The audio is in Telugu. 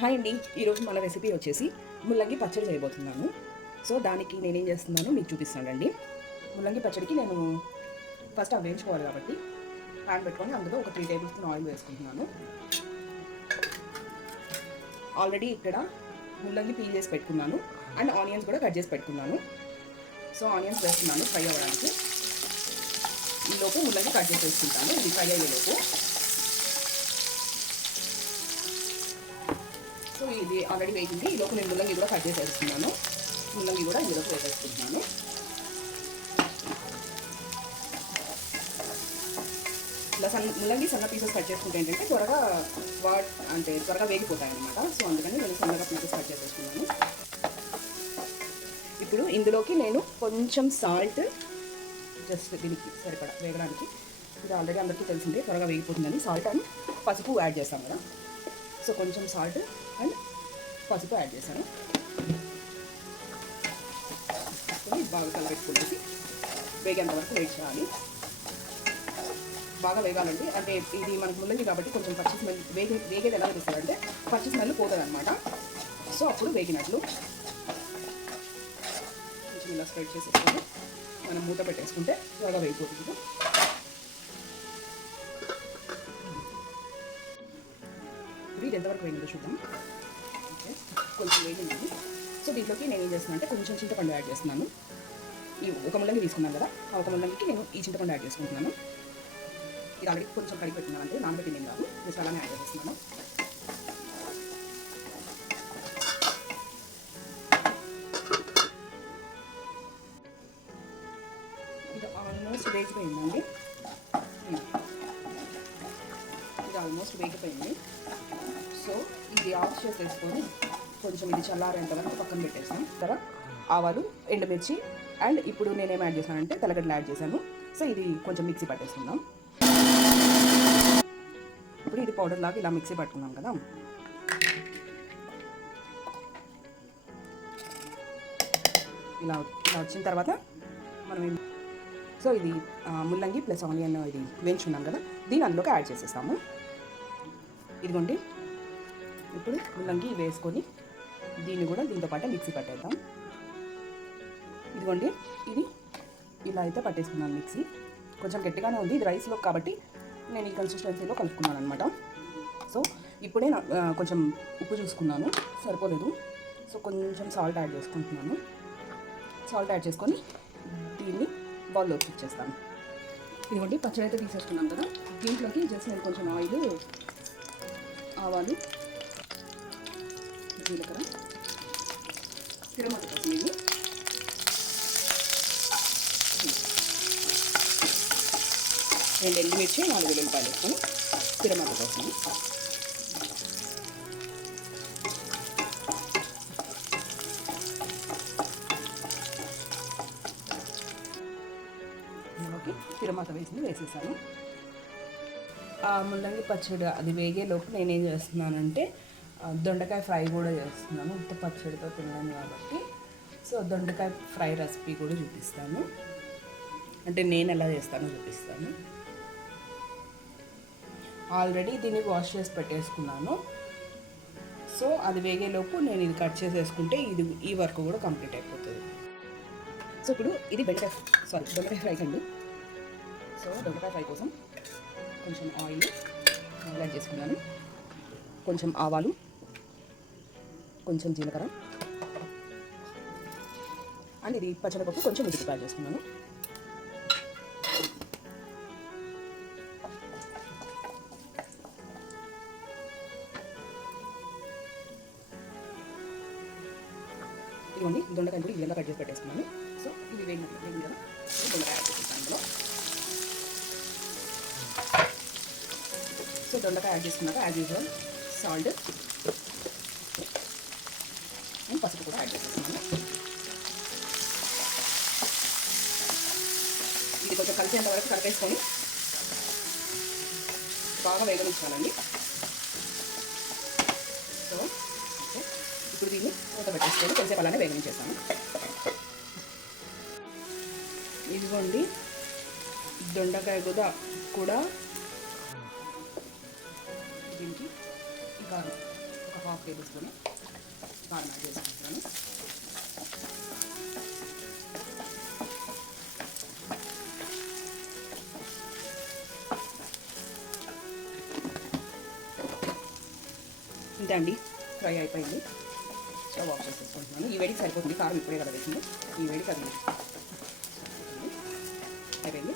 హాయ్ అండి, ఈరోజు మన రెసిపీ వచ్చేసి ముల్లంగి పచ్చడి చేయబోతున్నాను. సో దానికి నేనేం చేస్తున్నానో మీకు చూపిస్తానండి. ముల్లంగి పచ్చడికి నేను ఫస్ట్ అవి వేయించుకోవాలి కాబట్టి ప్యాన్ పెట్టుకొని అందులో ఒక 3 టేబుల్ స్పూన్ ఆయిల్ వేసుకుంటున్నాను. ఆల్రెడీ ఇక్కడ ముల్లంగి పీల్ చేసి పెట్టుకున్నాను అండ్ ఆనియన్స్ కూడా కట్ చేసి పెట్టుకున్నాను. సో ఆనియన్స్ వేస్తున్నాను ఫ్రై అవ్వడానికి. ఈలోపు ముల్లంగి కట్ చేసి వేసుకుంటాను, ఇది ఫ్రై అయ్యేలోపు. సో ఇది ఆల్రెడీ వేగింది. ఈలోపు నేను ముల్లంగి కూడా కట్ చేసి వేస్తున్నాను. ముల్లంగి కూడా ఇందులోకి వేసేసుకుంటున్నాను. ఇలా ముల్లంగి సన్న పీసెస్ కట్ చేసుకుంటే ఏంటంటే త్వరగా వేగిపోతాయి అనమాట. సో అందుకని నేను సన్నగా పీసెస్ కట్ చేసేసుకున్నాను. ఇప్పుడు ఇందులోకి నేను కొంచెం సాల్ట్, జస్ట్ దీనికి సరిపడా వేగడానికి, ఇది ఆల్రెడీ అందరికీ తెలిసిందే త్వరగా వేగిపోతుందని, సాల్ట్ అండ్ పసుపు యాడ్ చేస్తాం కదా. సో కొంచెం సాల్ట్ అండ్ పసుపు యాడ్ చేశాను. బాగా కలపెట్టుకునేసి వేగేంత వరకు వెయిట్ చేయాలి. బాగా వేగాలండి, అంటే ఇది మనకు ముల్లంగి కాబట్టి కొంచెం పచ్చి స్మెల్ వేగేది ఎలా తెలుస్తుందంటే పచ్చి స్మెల్ పోతుంది అనమాట. సో అప్పుడు వేగినట్లు. కొంచెం ఇలా స్ప్రెడ్ చేసేసుకొని మనం మూత పెట్టేసుకుంటే బాగా వేగిపోతుంది. ఇది ఎంతవరకు వేగిందో చూద్దాం. ఓకే, కొంచెం వేగింది. సో దీంట్లోకి నేను ఏం చేస్తున్నాను అంటే కొంచెం చింతపండు యాడ్ చేస్తున్నాను. ఈ ఒక ముల్లంగి తీసుకున్నాను కదా, ఆ ఒక ముల్లంగికి నేను ఈ చింతపండు యాడ్ చేసుకుంటున్నాను. ఇది ఆల్రెడీ కొంచెం కడిగి పెట్టుకున్నాను, అంటే నానబెట్టింది ఏం కాదు, జస్ట్ అలానే యాడ్ చేస్తున్నాను. ఇది ఆల్మోస్ట్ వేగిపోయిందండి. ఇది ఆల్మోస్ట్ వేగిపోయింది. సో ఇది ఆఫ్ చేసేసుకొని కొంచెం ఇది చల్లారేంత వరకు పక్కన పెట్టేస్తాం. తర్వాత ఆవాలు, ఎండుమిర్చి అండ్ ఇప్పుడు నేనేం యాడ్ చేశానంటే తెల్లగడ్డలు యాడ్ చేశాను. సో ఇది కొంచెం మిక్సీ పట్టేసుకుందాం. ఇప్పుడు ఇది పౌడర్ లాగా ఇలా మిక్సీ పట్టుకున్నాం కదా. ఇలా వచ్చిన తర్వాత మనం సో ఇది ముల్లంగి ప్లస్ ఆనియన్ ఇది వేయించుకున్నాం కదా, దీని అందులోకి యాడ్ చేసేస్తాము. ఇదిగోండి, ఇప్పుడు ముల్లంగి వేసుకొని దీన్ని కూడా దీంతో పాటు మిక్సీ పట్టేద్దాం. ఇదిగోండి, ఇది ఇలా అయితే పట్టేసుకున్నాను మిక్సీ. కొంచెం గట్టిగానే ఉంది, ఇది రైస్లో కాబట్టి నేను ఈ కన్సిస్టెన్సీలో కలుపుకున్నాను అనమాట. సో ఇప్పుడే కొంచెం ఉప్పు చూసుకున్నాను, సరిపోలేదు. సో కొంచెం సాల్ట్ యాడ్ చేసుకుంటున్నాను. సాల్ట్ యాడ్ చేసుకొని దీన్ని బౌల్లోకి ఇచ్చేస్తాను. ఇదిగోండి, పచ్చడి అయితే తీసేసుకున్నాం కదా, దీంట్లోకి జస్ట్ నేను కొంచెం ఆయిల్, ఆవాలు, జీలకర్ర, తిరగమాత కోసం ఇది 2 ఎండుమిర్చి, 4 వెల్లుల్లిపాయలు వేసుకొని తిరగమాత కోసం. ఇందులోకి తిరగమాత వేసేసాను. ఆ ముల్లంగి పచ్చడి అది వేగేలోపు నేనేం చేస్తున్నానంటే దొండకాయ ఫ్రై కూడా చేస్తున్నాను. ఉత్త పచ్చడితో తిన్నాను కాబట్టి సో దొండకాయ ఫ్రై రెసిపీ కూడా చూపిస్తాను, అంటే నేను ఎలా చేస్తానో చూపిస్తాను. ఆల్రెడీ దీన్ని వాష్ చేసి పెట్టేసుకున్నాను. సో అది వేగేలోపు నేను ఇది కట్ చేసేసుకుంటే ఈ వర్క్ కూడా కంప్లీట్ అయిపోతుంది. సో ఇప్పుడు ఇది దొండకాయ ఫ్రై అండి. సో దొండకాయ ఫ్రై కోసం కొంచెం ఆయిల్ యాడ్ చేసుకున్నాను, కొంచెం ఆవాలు, కొంచెం జీలకర్ర అండ్ ఇది పచ్చడిపప్పు, కొంచెం ఉల్లిపాయ చేసుకున్నాను. ఇదిగోండి, దొండకాయ కూడా ఈ విధంగా కట్ చేసి పెట్టేసుకున్నాను. సో ఇది వేగింది కదా, దొండకాయ యాడ్ చేసేస్తాను అందులో. సో దొండకాయ యాడ్ చేసుకున్నాక యాజ్ యూజువల్ సాల్ట్ అండ్ పసుపు కూడా యాడ్ చేసేస్తున్నాను. ఇది కొంచెం కలిసేంత వరకు కలిపేసుకొని బాగా వేగనించాలండి. సో ఇప్పుడు దీన్ని మూత పెట్టేసుకొని కొంచెం అలానే వేగనించేస్తాను. ఇదిగోండి, దొండకాయ కూడా దీనికి కారం, ఒక ఒక 1/2 టేబుల్ స్పూన్ కారం యాడ్ చేసుకుంటున్నాను. ఇంతే అండి, ఫ్రై అయిపోయింది. స్టవ్ ఆఫ్ చేసేసుకుంటున్నాను. ఈ వేడికి సరిపోతుంది, కారం ఇప్పుడే కదా వేసింది, ఈ వేడికి అది అయిపోయింది.